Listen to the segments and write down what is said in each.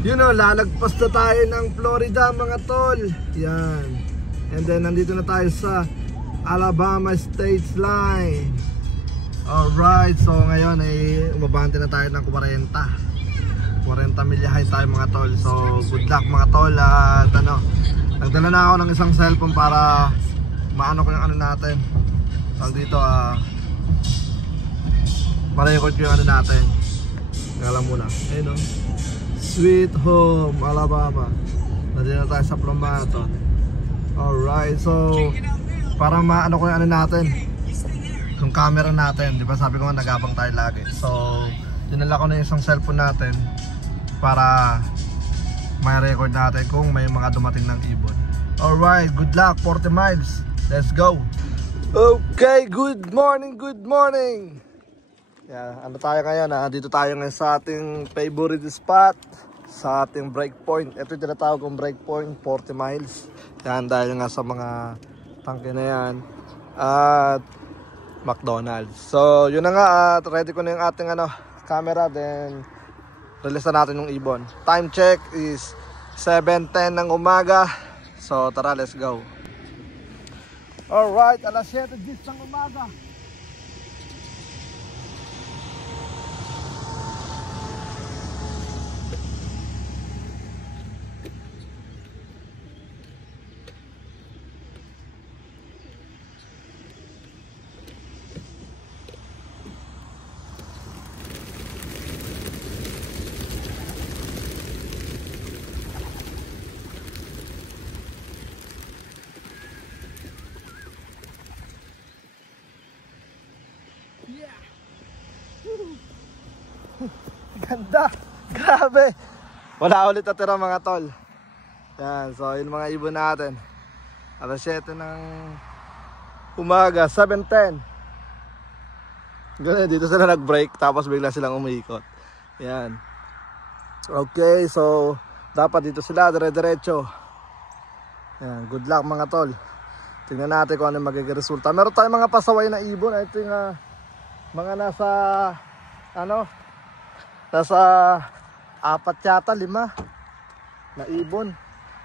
You know, lalagpas na tayo ng Florida mga tol. Yan. And then nandito na tayo sa Alabama State Line. Alright, so ngayon ay umabante na tayo ng 40 milyahay tayo mga tol. So good luck mga tol. At ano, nagdala na ako ng isang cellphone para maano ko yung ano natin. So dito ma-record ko yung ano natin. Ngalan muna. Ayun o, Sweet Home Alabama. Nandito na tayo sa Plumaton. Alright, so para maano ko yung ano natin, yung camera natin. Di ba sabi ko nga nagabang tayo lagi. So dinala ko na yung isang cellphone natin para may record natin kung may mga dumating ng ibon. Alright, good luck, 40 miles. Let's go. Okay, good morning, good morning. Yeah, ano tayo ngayon? Dito tayo ngayon sa ating favorite spot, sa ating breakpoint. Ito yung tinatawag kong breakpoint, 40 miles. Yan, dahil nga sa mga tangke na yan at McDonald's. So yun na nga, at ready ko na yung ating camera. Then release na natin yung ibon. Time check is 7:10 ng umaga. So tara, let's go. Alright, alas 7:10 ng umaga. Ganda, grabe. Wala ulit natira mga tol. Yan, so yun mga ibon natin. Alas 7 ng umaga, 7:10. Ganun, dito sila nag-break, tapos bigla silang umiikot. Yan. Okay, so dapat dito sila dire-diretso. Yan, good luck mga tol. Tingnan natin kung ano magiging resulta. Meron tayong mga pasaway na ibon. Ito yung mga nasa nasa 4 yata, 5 na ibon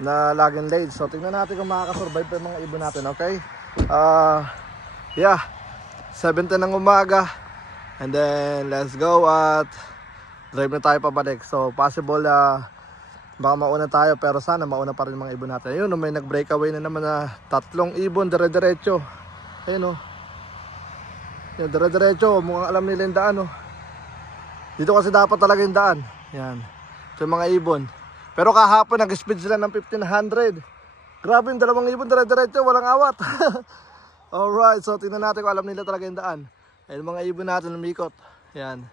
na laging laid. So tingnan natin kung makakasurvive pa yung mga ibon natin. Okay, yeah, 7:10 ng umaga. And then let's go at drive na tayo pabalik. So possible baka mauna tayo, pero sana mauna pa rin mga ibon natin. Ayun, may nag-breakaway na naman na 3 ibon dire-diretso. Ayun o, yung dire-diretso, mukhang alam nila yung daan o. Dito kasi dapat talaga yung daan. Yan, ito yung mga ibon. Pero kahapon nag-speed sila ng 1500. Grabe yung 2 ibon dire-diretso, walang awat. Alright, so tingnan natin kung alam nila talaga yung daan. Ayun mga ibon natin lumikot. Yan.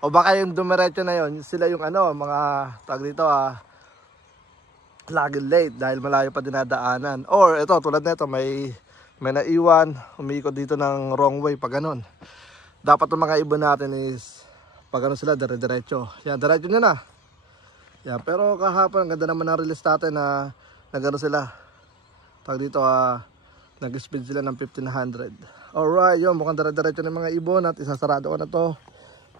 O baka yung dumiretso na yun, sila yung mga tag dito laging late dahil malayo pa dinadaanan. Or ito, tulad nito, may naiwan, umikot dito ng wrong way pag ganun. Dapat yung mga ibon natin is pag sila dire-diretso. Yan, diretso nyo na. Yan, pero kahapon ang ganda naman ng release natin na sila. Tag dito nag-speed sila ng 1500. Alright, yun, mukhang dire-diretso ng mga ibon at isasarado ko na to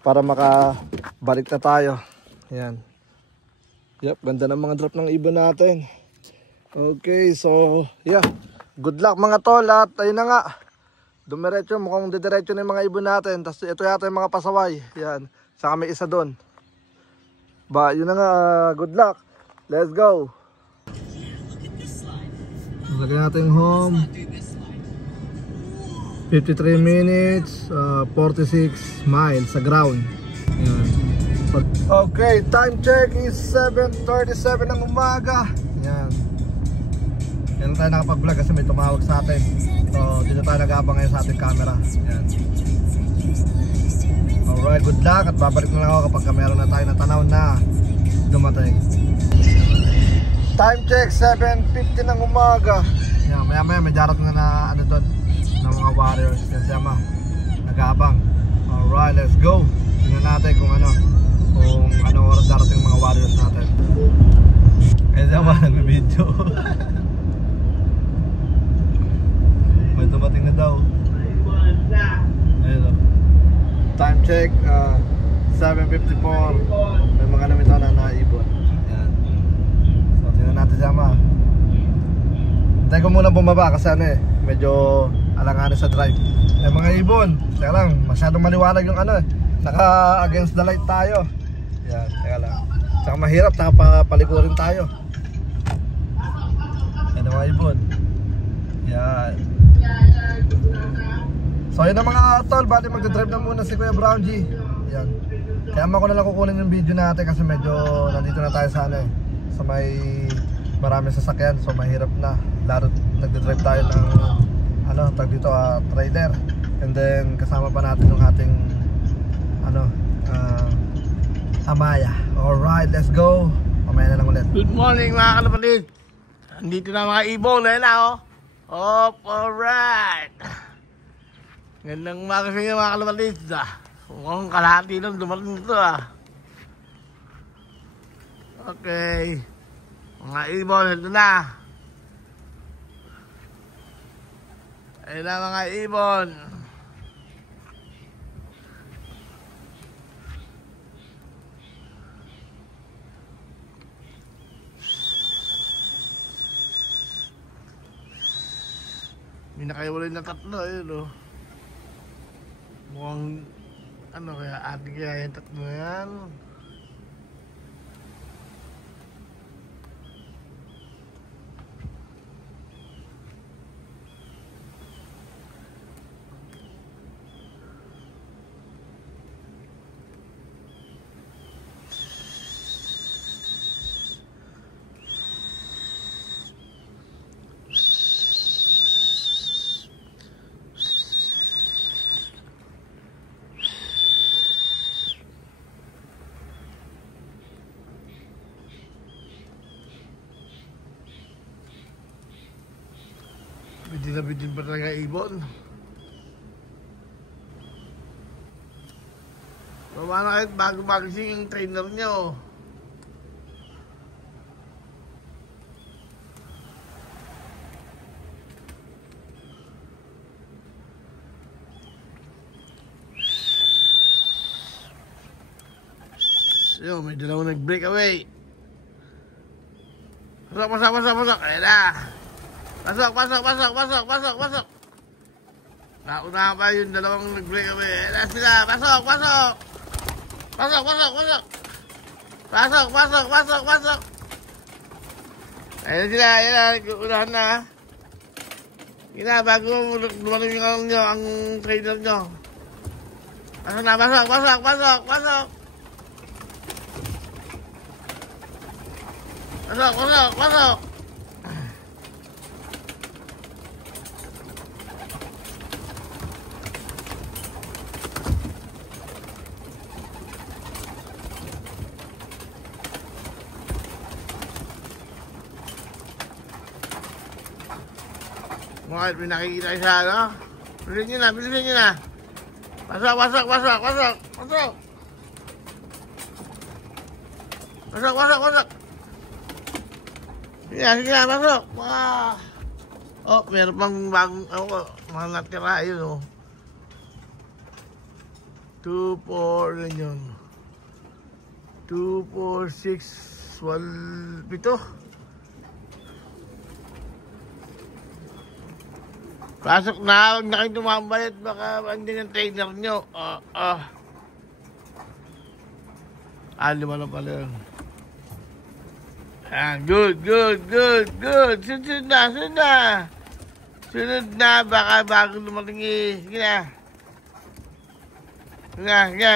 para makabalik na tayo. Yan. Yep, ganda ng mga drop ng ibon natin. Okay, so yeah, good luck mga tol. At ayun na nga, dumiretso, mukhang didiretso na yung mga ibon natin. Tapos ito yata yung mga pasaway. Yan, saka may isa doon. Ba, yun na nga, good luck. Let's go. Lagyan natin yung home. 53 minutes, 46 miles sa ground. Yan. Okay, time check is 7:37 ng umaga. Yan. Yan tayo nakapag-vlog kasi may tumawag sa atin. So dito tayo nag-aabang ngayon sa ating camera. Yan. Alright, good luck. At babalik na lang ako kapag meron na tayo natanaw na dumating. Time check 7:50 ng umaga. Yan, maya maya may darat na doon ng mga warriors. Yan siya nag-aabang. Alright, let's go. Tingnan natin kung anong oras darating mga warriors natin. Kaya naman nag-video. May dumating na daw. Ayun o. Time check 7:54. May mga namitaw na naibon. munang bumaba kasi ano medyo alanganin sa drive. Mga ibon, teka lang, masyadong maliwanag yung naka against the light tayo. Yan, teka lang. Tsaka mahirap, tsaka palikurin tayo. Yan mga ibon. Yan. So yun na mga tol, bali magdadrive na muna si Kuya Brown G. Yan. Kaya ko na lang kukunin yung video natin kasi medyo nandito na tayo sa sa may maraming sasakyan. So mahirap na, lalo nagdadrive tayo ng tag dito trailer. And then kasama pa natin yung ating Amaya. Alright, let's go. Mamaya na lang ulit. Good morning mga kalapatid. Andito na mga ibon na alright. Gandang umaga sa inyo mga kalapatid. Mukhang kalahati lang dumating ito Okay. Mga ibon, ito na. Ayun na mga ibon. May nakaiwalay na tatlo, ayun Mukhang kaya ating kaya yung tatlo yan. Bidin pa talaga ibon. Baba na kahit bago-bagising yung trainer nyo. Yo, may dalawang nag-breakaway. Pasok. Ayan na. Pasok. Nauna pa yung dalawang nag-breakaway. Ayan sila. Pasok. Ayan sila. Unahan na. Bago lumalim ang trainer nyo. Pasok na. Pasok. Bakit may nakikita siya, Bilisan nyo na. Pasok. Sige na, pasok. Meron pang bagong, mga natira yun, 2, 4, ganyan. 2, 4, 6, 7. Pasok na, huwag na kayo tumambayat, baka hindi ng trainer nyo. Lima na pala yun. Good. Sunod na, baka bago lumating Sige na.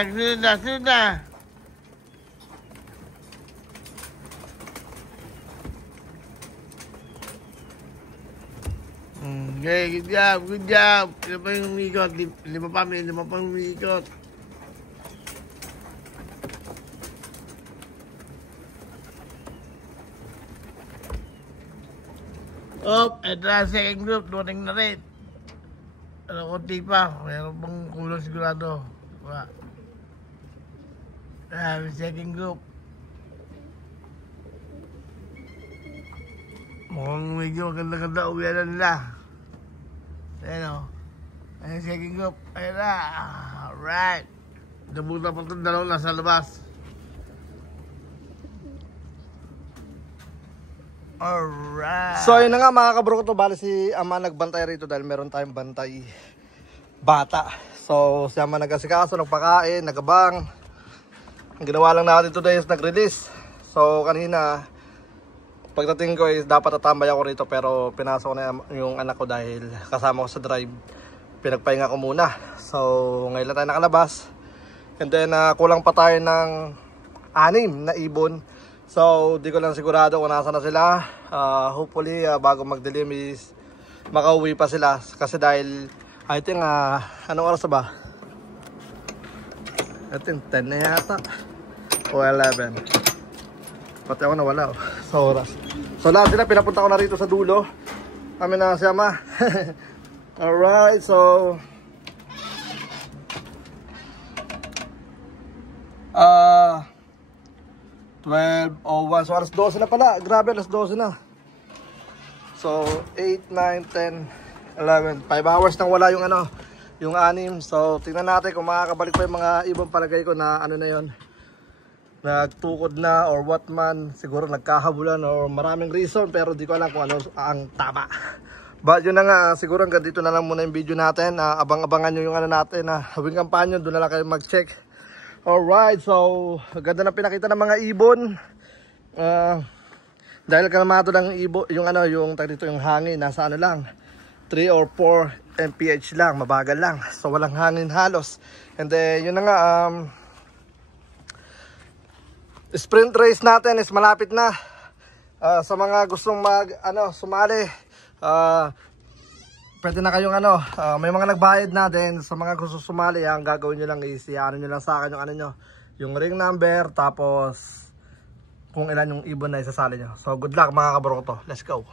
Sunod na. Okay, good job. Ilan pa yung umikot? Lima pa umikot. Ito na second group, dumating na rin. Kunti pa, mayroon pang kulang sigurado. Second group. Mukhang medyo maganda-ganda uwi na nila. Ayan second group. Ayan na. Alright. Nabuta pa itong dalawang nasa labas. Alright. So yun na nga mga kabro ko to, bali si Ama nagbantay rito dahil meron tayong bantay bata. So si Ama nag-asikaso, nagpakain, nagabang. Ang ginawa lang natin today is nag-release. So kanina pagdating ko is dapat tatambay ako rito pero pinasok ko na yung anak ko dahil kasama ko sa drive. Pinagpahinga ko muna. So ngayon lang tayo nakalabas. And then kulang pa tayo ng 6 na ibon. So di ko lang sigurado kung nasa na sila. Hopefully bago magdilim is makauwi pa sila. Kasi dahil I think anong oras ba? I think 10 na yata o 11. Pati ako nawala sa oras. So lahat sila pinapunta ko na rito sa dulo. Kami na si Ama. Alright, so 12:01. So alas 12 na pala. Grabe, alas 12 na. So 8, 9, 10, 11. 5 hours nang wala yung yung 6. So tingnan natin kung makakabalik pa yung mga ibang palagay ko na na yon. Nagtukod na or what man. Siguro nagkahabulan or maraming reason pero di ko alam kung ano ang tama. But yun na nga, siguro hanggang dito na lang muna yung video natin. Abang-abangan nyo yung natin na hawing kampanyo. Doon na lang kayo mag-check. Alright, so ganda na pinakita ng mga ibon. Dahil kalmado lang ibon, yung dito yung hangin nasa lang 3 or 4 mph lang, mabagal lang. So walang hangin halos. And then yun na nga, sprint race natin is malapit na. Sa mga gustong sumali, pwede na kayong may mga nagbayad na din. Sa mga gusto sumali, ang gagawin nyo lang is nyo lang sa akin yung yung ring number, tapos kung ilan yung ibon na isasali nyo. So good luck mga kabro ko to. Let's go.